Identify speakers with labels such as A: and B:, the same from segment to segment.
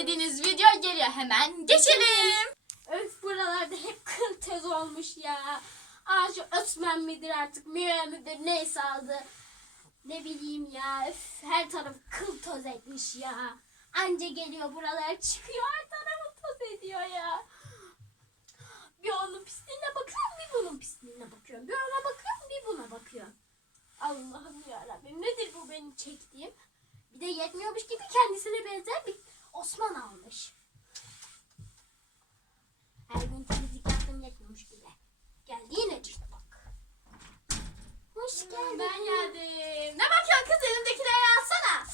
A: beklediğiniz video geliyor. Hemen geçelim.
B: Öf buralarda hep kıl tez olmuş ya. Ağacı Osman midir artık Mira midir neyse adı. Ne bileyim ya öf, her taraf kıl toz etmiş ya. Anca geliyor buralara çıkıyor her tarafı toz ediyor ya. Bir onun pisliğine bakıyorum bir bunun pisliğine bakıyorum. Bir ona bakıyorum bir buna bakıyorum. Allah'ım yarabbim nedir bu benim çektiğim? Bir de yetmiyormuş gibi kendisine benzer bir Osman almış. Her gün temizlik yaptım yetmiyormuş gibi. Geldi yine cilt bak. Hoş geldin.
A: Ben geldim. Ne bakıyorsun kız elimdekileri alsana.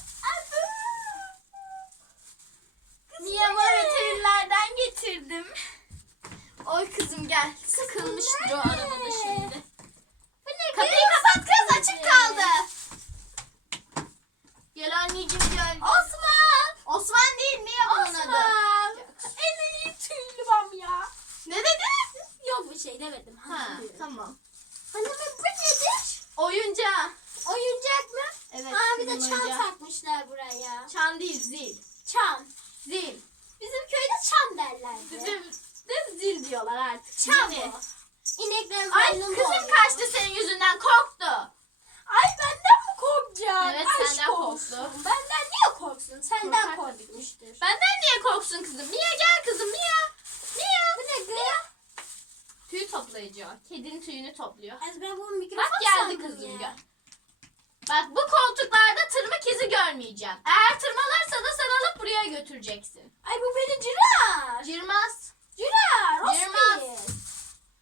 A: Miyama veterinerden getirdim. Oy kızım gel. Sıkılmıştır o arabada şimdi.
B: Bu ne
A: Kapıyı kapat kız açık kaldı. Gel anneciğim gel.
B: Osman.
A: Osman değil Mia bunun adı.
B: Osman. En iyi tüylü bam ya.
A: Ne dedin?
B: Yok bir şey demedim.
A: Ha tamam.
B: Hanımım bu nedir?
A: Oyuncağı.
B: Oyuncak mı?
A: Evet.
B: Aa bir de
A: kızım
B: çan
A: oyuncağı.
B: takmışlar buraya.
A: Çan değil zil.
B: Çan.
A: Zil.
B: Bizim köyde çan derlerdi.
A: Bizim de zil diyorlar artık.
B: çan
A: Zili.
B: bu. İneklerin
A: Ay kızım kaçtı senin yüzünden korktu.
B: Ay benden mi korkacak?
A: Evet,
B: Aşk
A: senden
B: olsun.
A: korktu.
B: Benden niye korksun? Senden
A: Korkar.
B: korkmuştur.
A: Benden niye korksun kızım? Mia gel kızım Mia. Mia.
B: Bu ne kız?
A: Tüy toplayıcı o. Kedinin tüyünü topluyor.
B: Az ben bunu mikrofon
A: Bak geldi
B: sandım
A: kızım
B: ya.
A: gel. Bak bu koltuklarda tırmık izi görmeyeceğim. Eğer tırmalarsa da sen alıp buraya götüreceksin.
B: Ay bu beni cırar.
A: Cırmaz.
B: Cırar.
A: Cırmaz.
B: Rostis.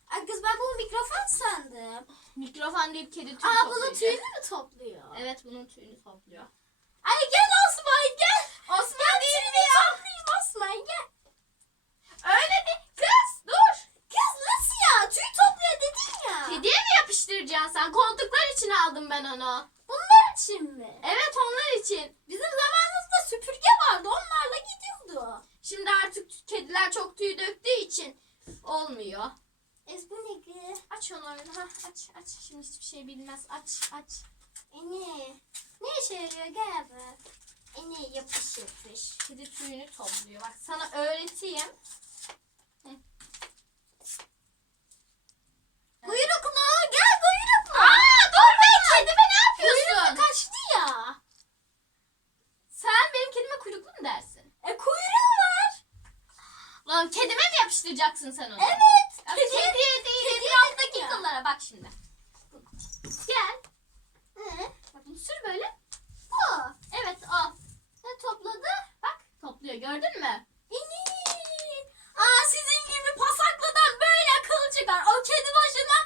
B: Ay kız ben bunu mikrofon sandım.
A: Mikrofon değil kedi tüy
B: Aa
A: toplayıcı.
B: bunun tüyünü mü topluyor?
A: Evet bunun tüyünü topluyor.
B: Ay gel Osman gel.
A: Osman değil
B: tüyünü
A: mi ya?
B: toplayayım Osman gel.
A: Öyle değil. Kız dur.
B: Kız nasıl ya? Tüy topluyor dedin ya.
A: Kediye mi yapıştıracaksın sen? Koltuklar için aldım ben onu.
B: Bunlar için mi?
A: Evet onlar için.
B: Bizim zamanımızda süpürge vardı. Onlarla gidiyordu.
A: Şimdi artık kediler çok tüy döktüğü için olmuyor.
B: Es bu ne?
A: Aç onu. Ha, aç aç. Şimdi hiçbir şey bilmez. Aç aç.
B: E ne? Ne işe yarıyor gel bak. E ne yapış yapış.
A: Kedi tüyünü topluyor. Bak sana öğreteyim.
B: Kuyruklu gel kuyruklu.
A: Aa dur be kedime ne
B: Kuyruğu
A: yapıyorsun?
B: kaçtı ya.
A: Sen benim kedime kuyruklu mu dersin?
B: E kuyruğu var.
A: Lan kedime mi yapıştıracaksın sen onu?
B: Evet.
A: Ya
B: Kedi-
A: kediye değil
B: kediye dedim ya.
A: kıllara bak şimdi. Gel.
B: Hı.
A: Bak bunu sür böyle.
B: O.
A: Evet al. Ne topladı? Bak topluyor gördün mü?
B: İni. Aa sizin gibi pasaklıdan böyle kıl çıkar. O kedi başına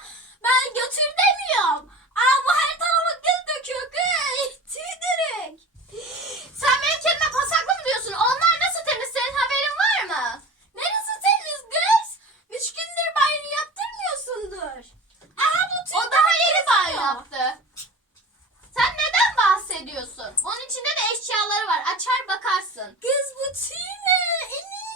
B: ben götür demiyorum. Aa bu her tarafa kıl döküyor kız. Tüy dürük.
A: Sen benim kedime pasaklı mı diyorsun? Onlar nasıl temiz senin haberin var mı?
B: Neresi temiz kız? Üç gündür banyo yaptırmıyorsundur. Aha bu tüy
A: O daha yeni banyo
B: kızıyor.
A: yaptı. Sen neden bahsediyorsun? Onun içinde de eşyaları var. Açar bakarsın.
B: Kız bu tüy ne? İni.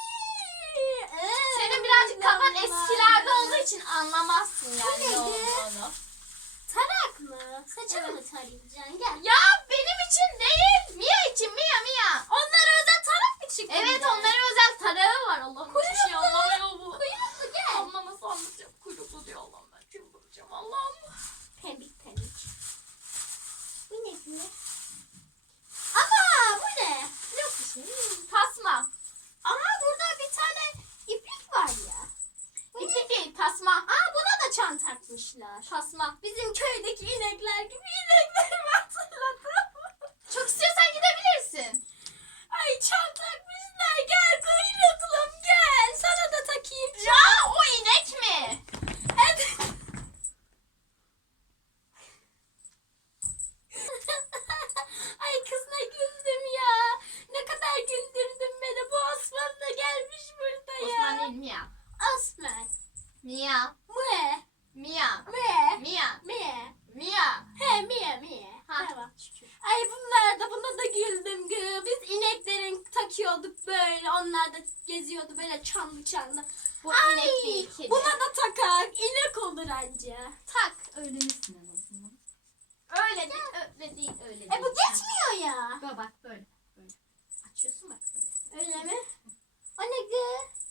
B: Ee,
A: Senin birazcık kafan
B: Allah.
A: eskilerde olduğu için anlamazsın yani ne olduğunu.
B: Tarak mı? Saçını
A: Evet.
B: mı tarayacaksın? Gel.
A: Ya benim için değil. Mia için Mia Mia.
B: Onlara özel tarak mı çıktı?
A: Evet onların özel tarağı var. Allah'ım hiçbir şey
B: Kuyruklu.
A: anlamıyor bu.
B: Kuyruklu gel.
A: Anlaması anlayacağım. Kuyruklu diyor Allah'ım ben kim bulacağım Allah'ım.
B: Pembik pembik. Bu ne bu? Ama bu ne? Yok bir şey.
A: Tasma.
B: Aha burada bir tane iplik var ya. Bu ne?
A: İplik değil tasma.
B: Aa buna da çan takmışlar.
A: Tasma.
B: Bizim köydeki inekler gibi ineklerimi hatırladım.
A: Çok istiyorsan gidebilirsin.
B: Ay çan takmışlar. Gel kuyruklum gel. Sana da takayım.
A: Ya o inek mi?
B: Evet. Ay kız ne güldüm ya. Ne kadar güldürdün beni. Bu Osman da gelmiş burada ya.
A: Osman değil Mia.
B: Osman.
A: Mia.
B: Mue.
A: Mia.
B: Mue.
A: Mia.
B: Mue.
A: Mia.
B: He mie mie.
A: Ha.
B: Tamam. Ay bunlar da buna da güldüm. Biz ineklerin takıyorduk böyle. Onlar da geziyordu böyle çanlı çanlı.
A: Bu
B: Ay
A: inek değil kedi.
B: buna da takak. İnek olur anca.
A: tak. Öğrenirsin en azından. Öyle değil, öyle değil, öyle değil.
B: E bu geçmiyor ya.
A: Bak bak böyle. Böyle. Açıyorsun bak böyle.
B: Öyle mi?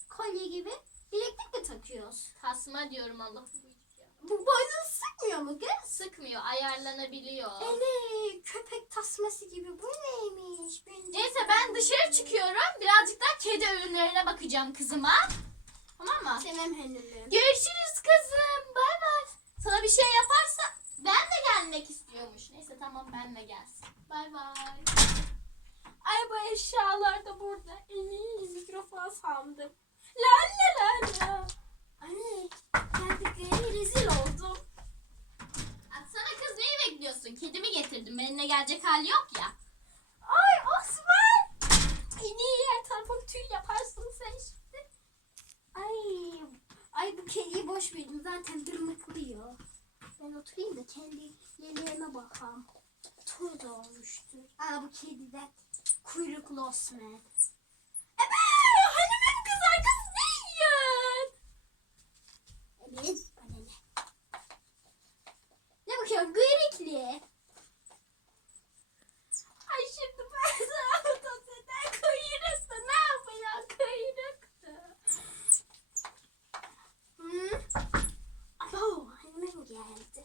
B: Kolye gibi. Bileklik mi takıyoruz?
A: Tasma diyorum Allah.
B: Bu boynunu sıkmıyor mu kız?
A: Sıkmıyor, ayarlanabiliyor.
B: Eli köpek tasması gibi bu neymiş? Ben
A: Neyse ben dışarı çıkıyorum. Birazcık daha kedi ürünlerine bakacağım kızıma. Tamam mı?
B: Sevmem henüz.
A: Görüşürüz kızım. Bay bay. Sana bir şey yaparsa ben de gelmek istiyormuş. Neyse tamam benle gelsin. Bay bay.
B: Ay bu eşyalar da burada. İyi mikrofon sandım.
A: Gelecek hali yok ya.
B: Ay Osman. En iyi yer tarafım tüy yaparsın sen şimdi. Ay, ay bu kediyi boş verin zaten dırmıklıyor. Ben oturayım da kendi yeleğime bakalım. Tur da olmuştur. Aa bu kediden kuyruklu Osman. Ebe hanımın kız arkası ne yiyor? Evet bana ne? Ne bakıyorsun kuyruklu? Ay şimdi ben sana otoseden kuyruktu. Ne yapıyor kuyruktu? Hı? Abo annem geldi.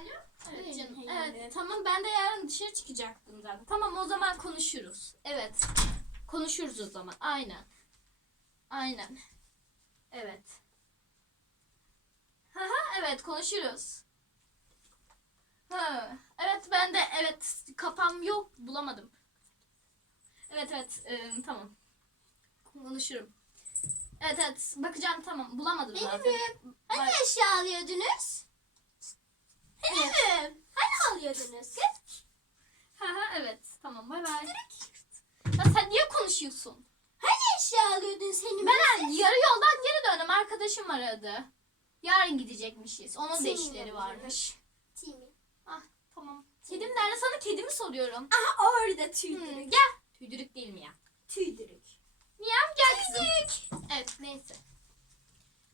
A: Alo? Evet
B: Evet,
A: canım.
B: evet.
A: Evet tamam ben de yarın dışarı çıkacaktım zaten. Tamam o zaman konuşuruz. Evet. Konuşuruz o zaman. Aynen. Aynen. Evet. Haha evet konuşuruz. Ha, evet ben de evet kafam yok bulamadım. Evet evet e, tamam. Konuşurum. Evet evet bakacağım tamam bulamadım zaten.
B: Benim. Hani
A: Bak-
B: eşya alıyordunuz? Benim. Hani alıyordunuz kız?
A: Haha evet tamam bay bay. Ya sen konuşuyorsun?
B: Hani eşya alıyordun senin?
A: Ben yarı yoldan geri döndüm. Arkadaşım aradı. Yarın gidecekmişiz. Onun da
B: Senin
A: işleri varmış.
B: Timi.
A: Ah tamam. Kedim nerede? Sana kedimi soruyorum.
B: Aha orada
A: Hmm,
B: tüydürük.
A: gel. Tüydürük değil mi ya?
B: Tüydürük.
A: Miyav gel kızım. Evet neyse.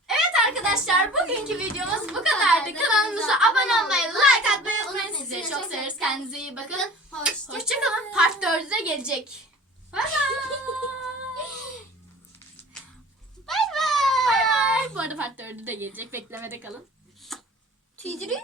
A: Evet arkadaşlar bugünkü videomuz bu kadardı. Kanalımıza abone olmayı, like atmayı unutmayın. Sizleri çok severiz. Kendinize iyi bakın.
B: Hoşça
A: Hoşçakalın. Part 4'ü de gelecek.
B: Bay bay.
A: Bay bay. Bu arada part 4'ü de gelecek. Beklemede kalın.
B: Tüydürük.